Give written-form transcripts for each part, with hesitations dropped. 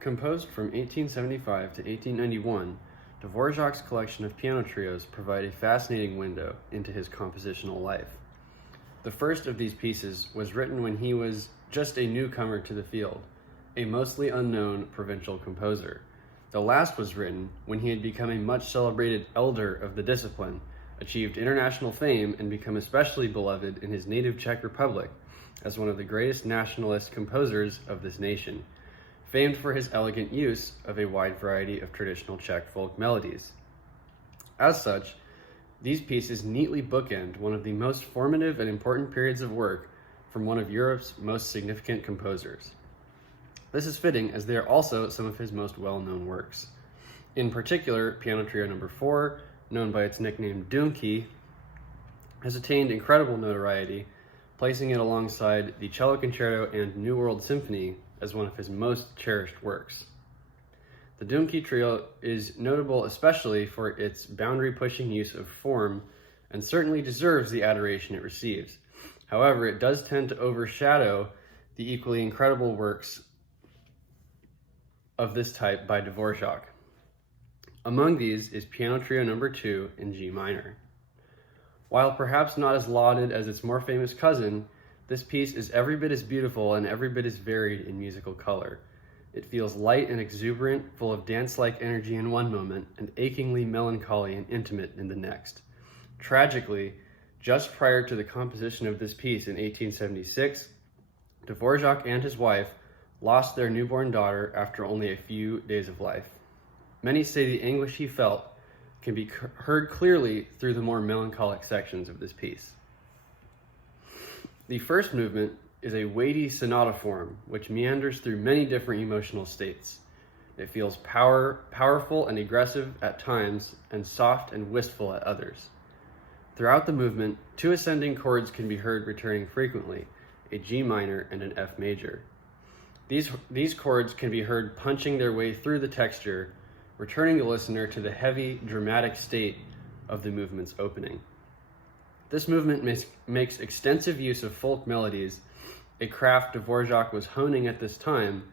Composed from 1875 to 1891, Dvorak's collection of piano trios provide a fascinating window into his compositional life. The first of these pieces was written when he was just a newcomer to the field, a mostly unknown provincial composer. The last was written when he had become a much celebrated elder of the discipline, achieved international fame, and become especially beloved in his native Czech Republic as one of the greatest nationalist composers of this nation, famed for his elegant use of a wide variety of traditional Czech folk melodies. As such, these pieces neatly bookend one of the most formative and important periods of work from one of Europe's most significant composers. This is fitting, as they are also some of his most well-known works. In particular, Piano Trio No. 4, known by its nickname Dunki, has attained incredible notoriety, placing it alongside the Cello Concerto and New World Symphony as one of his most cherished works. The Dunki Trio is notable especially for its boundary-pushing use of form, and certainly deserves the adoration it receives. However, it does tend to overshadow the equally incredible works of this type by Dvorak. Among these is Piano Trio No. 2 in G minor. While perhaps not as lauded as its more famous cousin, this piece is every bit as beautiful and every bit as varied in musical color. It feels light and exuberant, full of dance-like energy in one moment, and achingly melancholy and intimate in the next. Tragically, just prior to the composition of this piece in 1876, Dvorak and his wife lost their newborn daughter after only a few days of life. Many say the anguish he felt can be heard clearly through the more melancholic sections of this piece. The first movement is a weighty sonata form which meanders through many different emotional states. It feels powerful and aggressive at times, and soft and wistful at others. Throughout the movement, two ascending chords can be heard returning frequently, a G minor and an F major. These chords can be heard punching their way through the texture, returning the listener to the heavy, dramatic state of the movement's opening. This movement makes extensive use of folk melodies, a craft Dvorak was honing at this time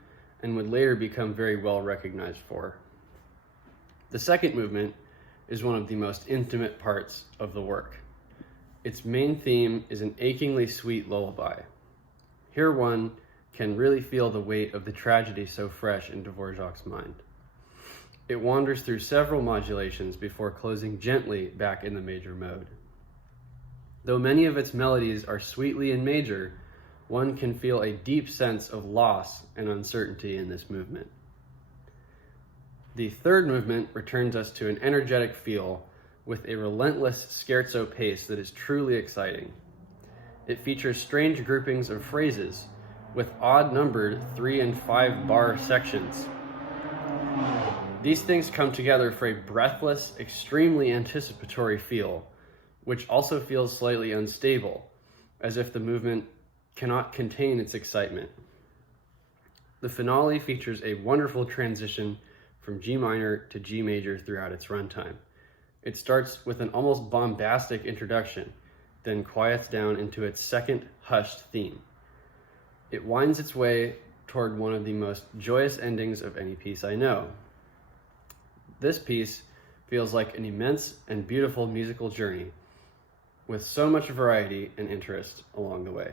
and would later become very well recognized for. The second movement is one of the most intimate parts of the work. Its main theme is an achingly sweet lullaby. Here one can really feel the weight of the tragedy so fresh in Dvorak's mind. It wanders through several modulations before closing gently back in the major mode. Though many of its melodies are sweetly in major, one can feel a deep sense of loss and uncertainty in this movement. The third movement returns us to an energetic feel with a relentless scherzo pace that is truly exciting. It features strange groupings of phrases with odd-numbered 3 and 5 bar sections. These things come together for a breathless, extremely anticipatory feel, which also feels slightly unstable, as if the movement cannot contain its excitement. The finale features a wonderful transition from G minor to G major throughout its runtime. It starts with an almost bombastic introduction, then quiets down into its second hushed theme. It winds its way toward one of the most joyous endings of any piece I know. This piece feels like an immense and beautiful musical journey, with so much variety and interest along the way.